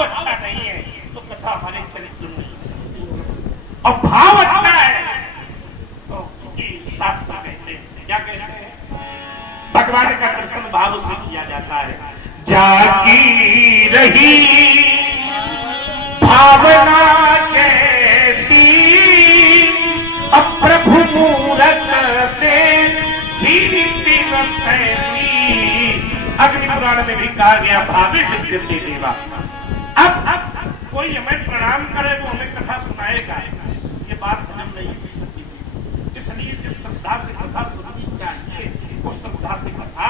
भाव अच्छा नहीं है तो कथा हमारे चरित्र में, और भाव अच्छा है तो शास्त्र कहते हैं, क्या कहते हैं, भगवान का दर्शन भाव से किया जाता है। जागी रही भावना जैसी अप्रभु मूरत में ऐसी। अग्नि पुराण में भी कहा गया भावे विद्यते देवा। अब कोई हमें प्रणाम करे वो हमें कथा सुनाएगा, ये बात हजम नहीं हुई सकती। इसलिए जिस श्रद्धा से कथा सुननी चाहिए उस श्रद्धा से कथा,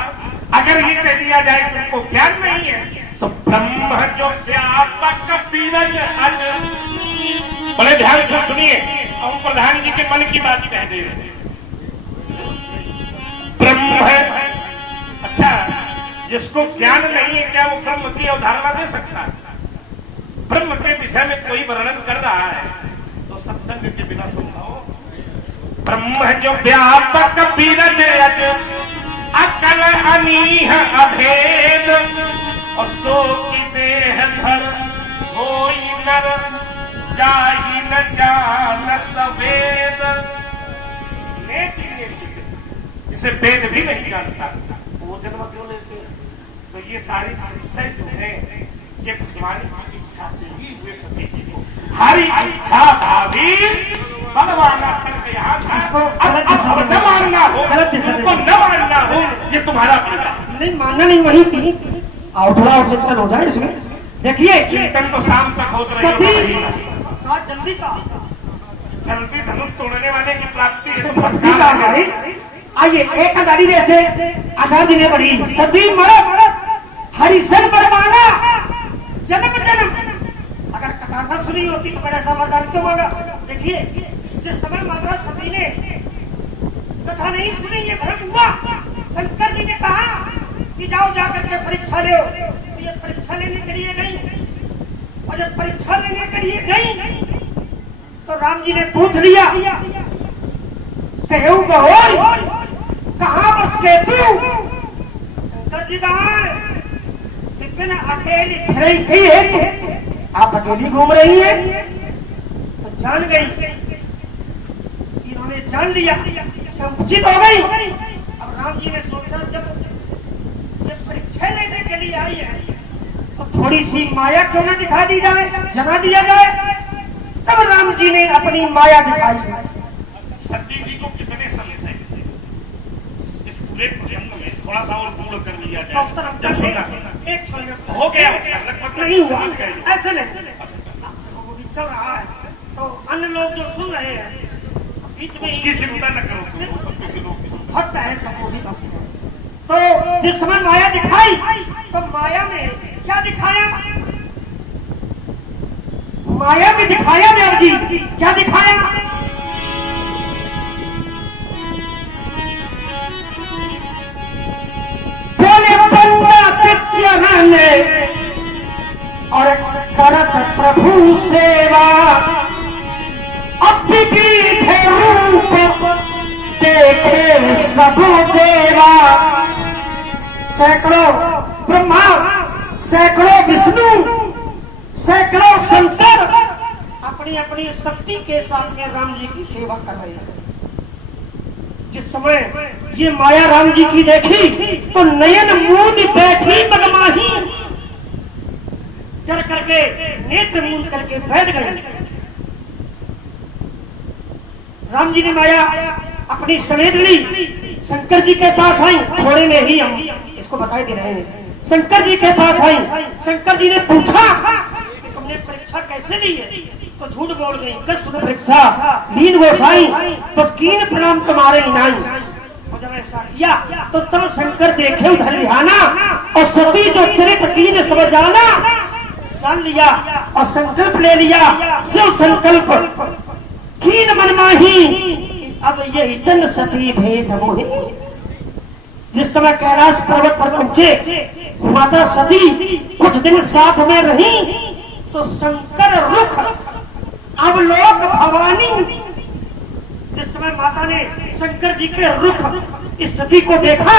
अगर ये कह दिया जाए कि उनको ज्ञान नहीं है तो ब्रह्म जो व्यापक बीरज अज, बड़े ध्यान से सुनिए, और प्रधान जी के मन की बात कह दे रहे। ब्रह्म है, अच्छा जिसको ज्ञान नहीं है क्या वो ब्रह्म की अवधारणा दे सकता है? ब्रह्म के विषय में कोई वर्णन कर रहा है तो सत्संग के बिना सुनाओ। ब्रह्म जो व्यापक बीरज अज अकल अनीह अभेद, और सो की देह धर होई नर जाहि न जानत वेद। इसे वेद भी नहीं जानता वो जन्म क्यों लेते हैं? तो ये सारी संशय जो है ये भगवान की इच्छा से ही हुए सके। हरी इच्छा भावी बलवाना करके यहाँ था, अब न मानना हो, उनको न मानना हो, ये तुम्हारा बेटा नहीं मानना नहीं वही थी। और थोड़ा और चिंतन हो जाए इसमें। देखिए चिंतन तो शाम तक होता रहेगा, जल्दी का जल्दी धनुष तोड़ने वाले की प्राप्ति है। जल्दी का हमारी आइए एक गाड़ी जैसे आधार दिने बड़ी सदी मरद हरिशन परमाना जन्म जन्म। अगर कथा न सुनी होती तो मेरा समाधान क्यों मांगा? देखिए जिस समय माता सती ने कथा नहीं सुनी ये भ्रम हुआ, शंकर जी ने कहा कि जाओ जाकर के परीक्षा ले। तो ये परीक्षा लेने के लिए गई, और जब परीक्षा लेने के लिए गई तो राम जी ने पूछ लिया कहू बहोर कहाँ बस के तू? शंकर जी कहा विपिन अकेली फिर गई है, आप अकेली घूम रही है। तो जान गई, इन्होंने जान लिया, संकुचित हो गई। अब राम जी ने सोचा जब परीक्षा लेने के लिए आई है तो थोड़ी सी माया क्यों न दिखा दी जाए, जना दिया जाए। तब राम जी ने अपनी माया दिखाई। सती जी को कितने संशय इस पूरे प्रसंग में थोड़ा सा और पूर्ण कर लिया जाए। एक हो गया नहीं हुआ, ऐसे नहीं वो भी चल रहा है तो अन्य लोग जो सुन रहे हैं बीच में उसकी चिंता न करो, भक्त है सब भी भक्त। तो जिस समय माया दिखाई तो माया में क्या दिखाया? माया में दिखाया देव जी क्या दिखाया? बोले चरण और करत प्रभु सेवा, अभिपीठ रूप देखे सब देवा। सैकड़ों ब्रह्मा, सैकड़ों विष्णु, सैकड़ों शंकर अपनी अपनी शक्ति के साथ में राम जी की सेवा कर रहे हैं। जिस समय ये माया राम जी की देखी तो नयन मूंद बैठी बदमाही, चल करके नेत्र मूंद करके बैठ गए। राम जी ने माया अपनी समेत ली, शंकर जी के पास आई। थोड़े में ही हम इसको बताए दे रहे हैं। शंकर जी के पास आई, शंकर जी ने पूछा कि तुमने परीक्षा कैसे ली है? तो झूठ बोल गई, कृष्ण परीक्षा लीन गोसाई बस कीन प्रणाम तुम्हारे नाई। और जब ऐसा किया तो तब शंकर देखे उधर ध्याना, और सती जो चरित कीन सब जाना, जान लिया और संकल्प ले लिया। शिव संकल्प कीन मनमाही, अब यही तन सती भेद मोहि। जिस समय कैलाश पर्वत पर पहुंचे माता सती कुछ दिन साथ में रही तो शंकर रुख अब लोक भवानी। जिस समय माता ने शंकर जी के रुख स्थिति को देखा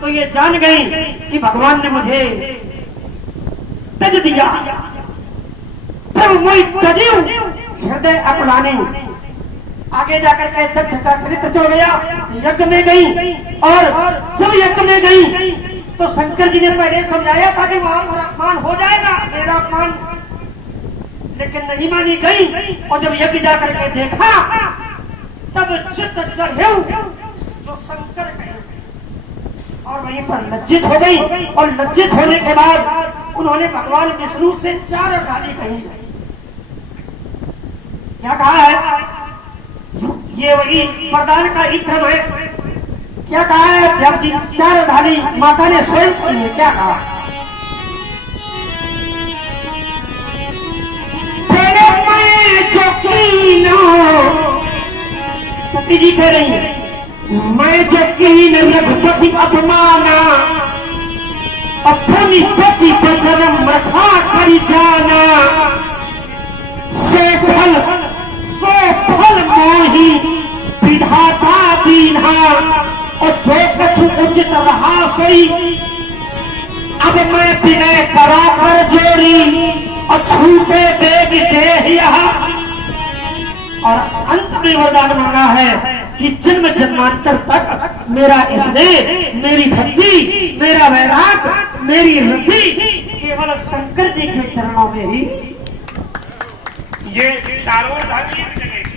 तो ये जान गई कि भगवान ने मुझे त्यज दिया, तब मोई तजियो हृदय अपलाने। आगे जाकर के दक्ष का चरित्र जो गया, यज्ञ में गई, और जब यज्ञ में गई तो शंकर जी ने पहले समझाया था कि वहां पर अपमान हो जाएगा, मेरा अपमान, लेकिन नहीं मानी गई। और जब यज्ञ जाकर के देखा तब चित्त चढ़े जो शंकर कहे, और वहीं पर लज्जित हो गई। और लज्जित होने के बाद उन्होंने भगवान विष्णु से 4 गाली कही। क्या कहा है? ये वही वरदान का ही क्रम है। क्या कहा है? जब जी 4 गाली माता ने स्वयं की है। क्या कहा? सती जी कह रही है, मैं जकीन रघुपति अपमाना, अपनी पति वचनम रखा करी जाना, सो फल मोही विधाता दीन्हा, और जो कछु उचित रहा सोई, अब मैं विनय करा कर जोरी, और छूटे देव देह यहाँ। और अंत में वरदान मांगा है कि जन्म जन्मांतर तक मेरा स्नेह, मेरी भक्ति, मेरा वैराग, मेरी रति केवल शंकर जी के चरणों में ही। ये चारों धाम एक जगह